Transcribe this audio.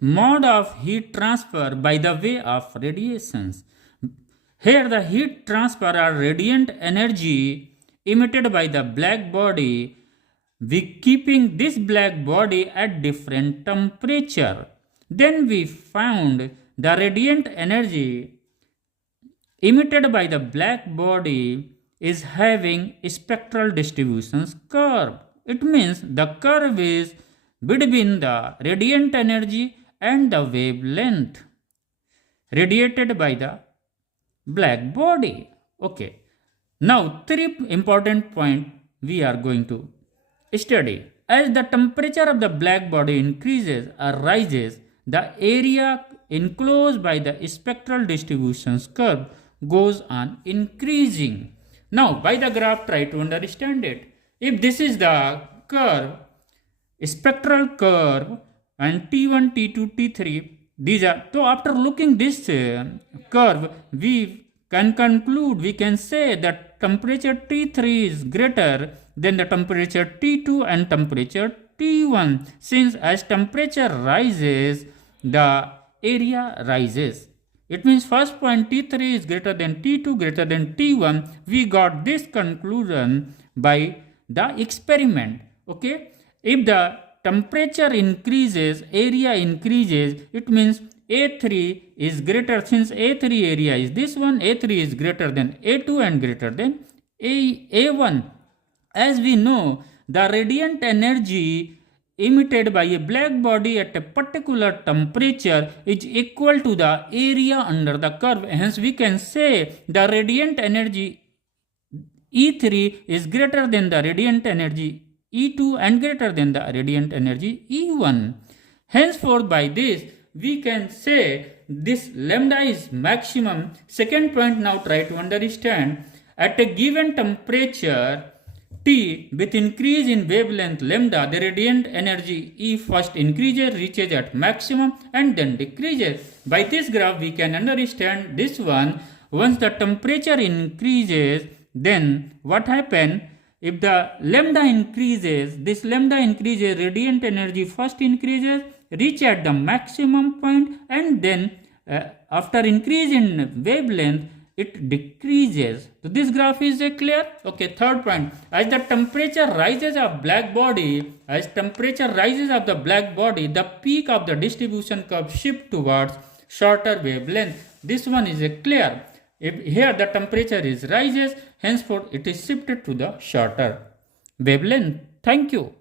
mode of heat transfer by the way of radiations. Here the heat transfer or radiant energy emitted by the black body, we keeping this black body at different temperature. Then we found the radiant energy emitted by the black body is having spectral distributions curve. It means the curve is between the radiant energy and the wavelength radiated by the black body. Okay. Now three important points we are going to study. As the temperature of the black body increases or rises, the area enclosed by the spectral distributions curve goes on increasing. Now by the graph try to understand it. If this is the curve, spectral curve, and T1, T2, T3, these are, so after looking this curve, we can conclude, we can say that temperature T3 is greater than the temperature T2 and temperature T1, since as temperature rises, the area rises. It means first point T3 is greater than T2 greater than T1. We got this conclusion by the experiment. Okay. If the temperature increases, area increases, it means A3 is greater, since A3 area is this one, A3 is greater than A2 and greater than A1. As we know, the radiant energy emitted by a black body at a particular temperature is equal to the area under the curve. Hence, we can say the radiant energy E3 is greater than the radiant energy E2 and greater than the radiant energy E1. Henceforth, by this, we can say this lambda is maximum. Second point, now try to understand. At a given temperature T, with increase in wavelength lambda, the radiant energy E first increases, reaches at maximum and then decreases. By this graph, we can understand this one. Once the temperature increases, then what happens? If the lambda increases, this lambda increases, radiant energy first increases, reach at the maximum point, and then after increase in wavelength, it decreases. So this graph is clear? Okay, third point. As the temperature rises of black body, the peak of the distribution curve shift towards shorter wavelength. This one is clear. If here the temperature is rises, henceforth it is shifted to the shorter wavelength. Thank you.